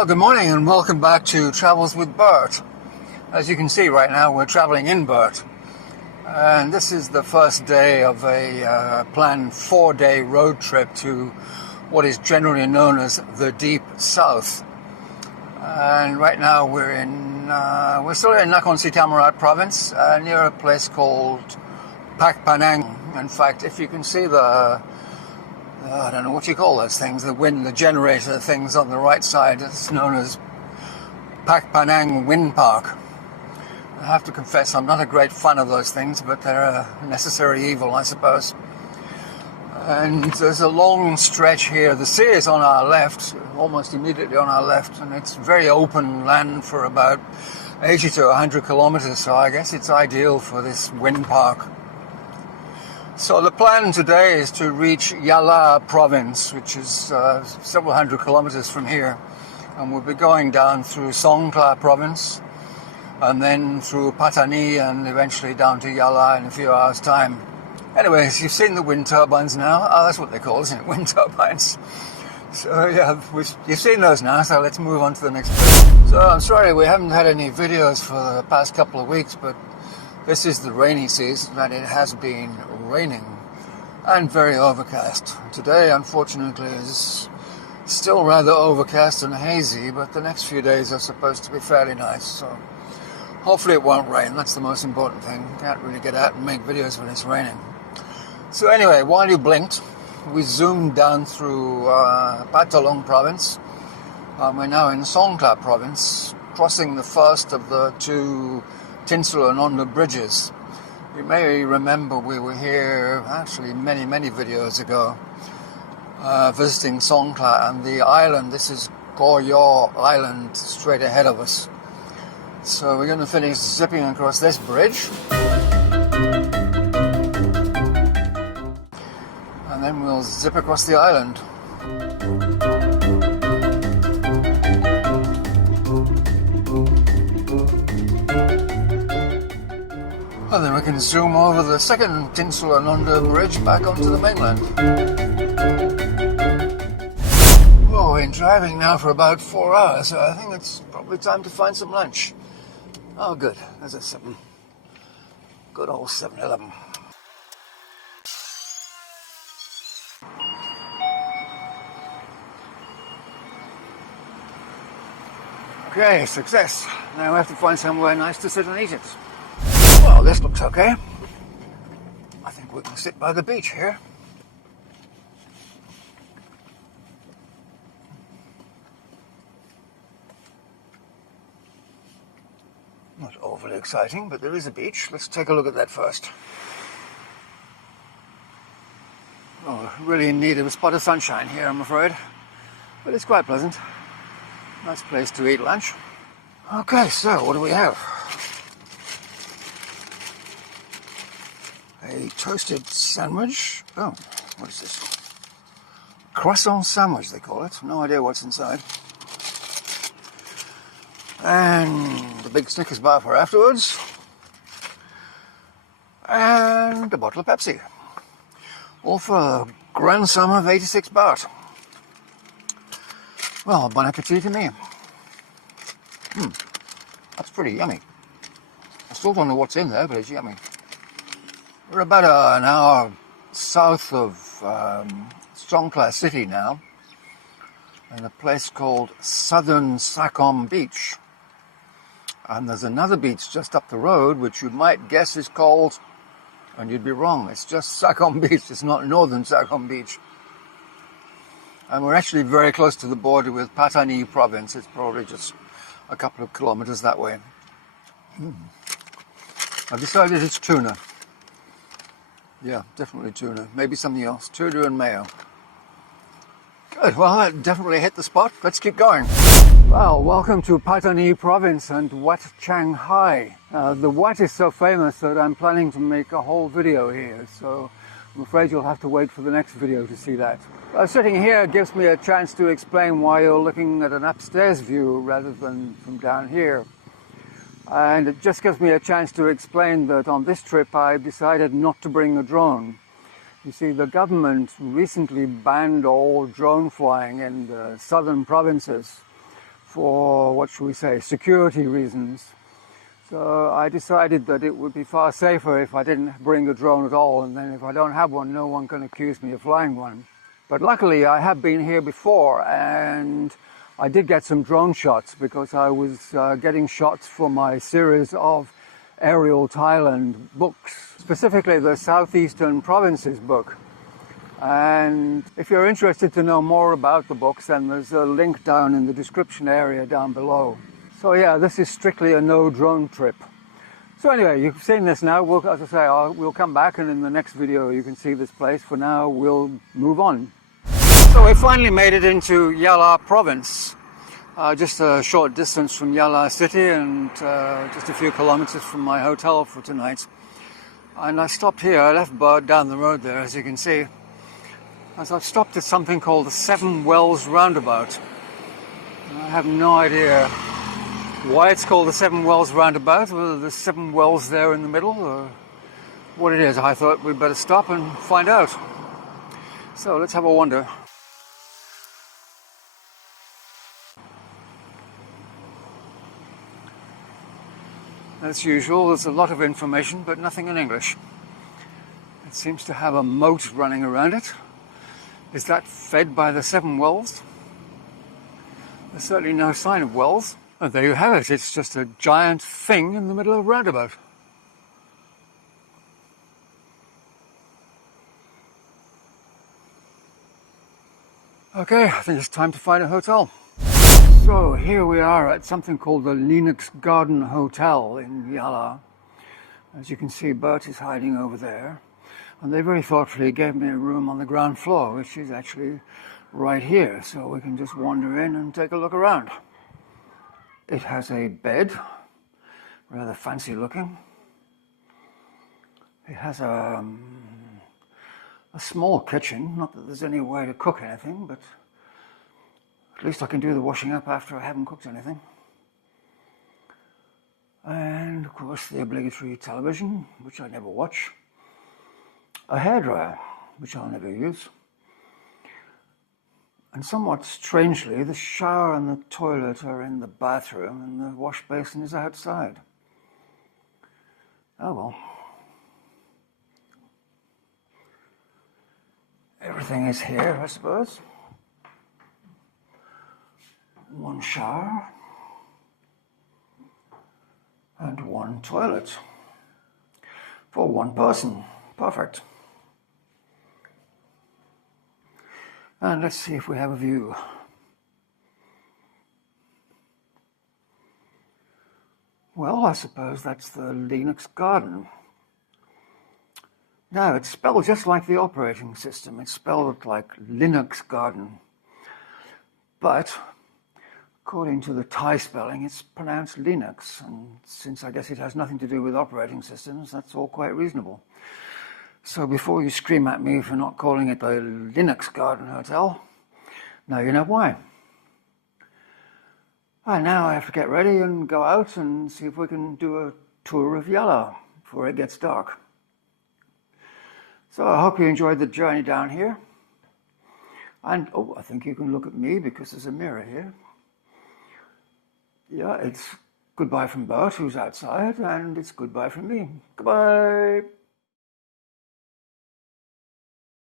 Well, good morning and welcome back to Travels with Bert. As you can see right now, we're traveling in Bert. And this is the first day of a planned 4-day road trip to what is generally known as the Deep South. And right now we're still in Nakhon Si Thammarat province, near a place called Pak Panang. In fact, if you can see I don't know what you call those things, the generator things on the right side, it's known as Pak Panang Wind Park. I have to confess I'm not a great fan of those things, but they're a necessary evil, I suppose. And there's a long stretch here. The sea is on our left, almost immediately on our left, and it's very open land for about 80 to 100 kilometers, so I guess it's ideal for this wind park. So the plan today is to reach Yala province, which is several hundred kilometers from here. And we'll be going down through Songkhla province, and then through Pattani, and eventually down to Yala in a few hours' time. Anyways, you've seen the wind turbines now. Oh, that's what they're called, isn't it? Wind turbines. So yeah, you've seen those now, so let's move on to the next bit. So I'm sorry we haven't had any videos for the past couple of weeks, but this is the rainy season, and it has been raining and very overcast. Today, unfortunately, is still rather overcast and hazy, but the next few days are supposed to be fairly nice, so hopefully it won't rain. That's the most important thing. Can't really get out and make videos when it's raining. So anyway, while you blinked, we zoomed down through Patalong province. We're now in Songkhla province, crossing the first of the two Tinsel and Onda bridges. You may remember we were here actually many videos ago visiting Songkhla and the island. This is Koyo Island straight ahead of us. So we're going to finish zipping across this bridge, and then we'll zip across the island. And then we can zoom over the second Tinsel and Onda bridge back onto the mainland. Well, we've been driving now for about 4 hours, so I think it's probably time to find some lunch. Oh, good. There's a 7. Good old 7-Eleven. Okay, success. Now we have to find somewhere nice to sit and eat it. Well, this looks okay. I think we can sit by the beach here. Not overly exciting, but there is a beach. Let's take a look at that first. Oh, really need a spot of sunshine here, I'm afraid. But it's quite pleasant. Nice place to eat lunch. Okay, so what do we have? A toasted sandwich. Oh, what is this? Croissant sandwich, they call it. No idea what's inside. And a big Snickers bar for afterwards. And a bottle of Pepsi. All for a grand sum of 86 baht. Well, bon appetit to me. That's pretty yummy. I still don't know what's in there, but it's yummy. We're about an hour south of Songkhla city now, in a place called Southern Sakom Beach. And there's another beach just up the road, which you might guess is called, and you'd be wrong, it's just Sakom Beach, it's not Northern Sakom Beach. And we're actually very close to the border with Pattani province. It's probably just a couple of kilometers that way. I've decided it's tuna. Yeah, definitely tuna. Maybe something else. Tuna and mayo. Good, well that definitely hit the spot. Let's keep going. Well, welcome to Pattani province and Wat Chang Hai. The Wat is so famous that I'm planning to make a whole video here, so I'm afraid you'll have to wait for the next video to see that. Sitting here gives me a chance to explain why you're looking at an upstairs view rather than from down here. And it just gives me a chance to explain that on this trip I decided not to bring a drone. You see, the government recently banned all drone flying in the southern provinces for, what should we say, security reasons. So I decided that it would be far safer if I didn't bring a drone at all, and then if I don't have one, no one can accuse me of flying one. But luckily I have been here before, and I did get some drone shots because I was getting shots for my series of aerial Thailand books, specifically the Southeastern Provinces book. And if you're interested to know more about the books, then there's a link down in the description area down below. So yeah, this is strictly a no drone trip. So anyway, you've seen this now. As I say, we'll come back, and in the next video you can see this place. For now, we'll move on. So we finally made it into Yala province. Just a short distance from Yala city, and just a few kilometers from my hotel for tonight. And I stopped here. I left Bert down the road there, as you can see. As I've stopped at something called the Seven Wells Roundabout. And I have no idea why it's called the Seven Wells Roundabout, whether there's 7 wells there in the middle, or what it is. I thought we'd better stop and find out. So let's have a wander. As usual, there's a lot of information, but nothing in English. It seems to have a moat running around it. Is that fed by the 7 wells? There's certainly no sign of wells. And there you have it. It's just a giant thing in the middle of a roundabout. Okay, I think it's time to find a hotel. So here we are at something called the Linux Garden Hotel in Yala. As you can see, Bert is hiding over there. And they very thoughtfully gave me a room on the ground floor, which is actually right here. So we can just wander in and take a look around. It has a bed, rather fancy looking. It has a small kitchen, not that there's any way to cook anything, but at least I can do the washing up after I haven't cooked anything. And of course the obligatory television, which I never watch. A hairdryer, which I'll never use. And somewhat strangely, the shower and the toilet are in the bathroom and the wash basin is outside. Oh well. Everything is here, I suppose. One shower and one toilet for one person. Perfect. And let's see if we have a view. Well, I suppose that's the Linux Garden. No, it's spelled just like the operating system. It's spelled like Linux Garden. But according to the Thai spelling, it's pronounced Linux. And since I guess it has nothing to do with operating systems, that's all quite reasonable. So before you scream at me for not calling it the Linux Garden Hotel, now you know why. And now I have to get ready and go out and see if we can do a tour of Yala before it gets dark. So I hope you enjoyed the journey down here. And, oh, I think you can look at me because there's a mirror here. Yeah, it's goodbye from Bert, who's outside, and it's goodbye from me. Goodbye.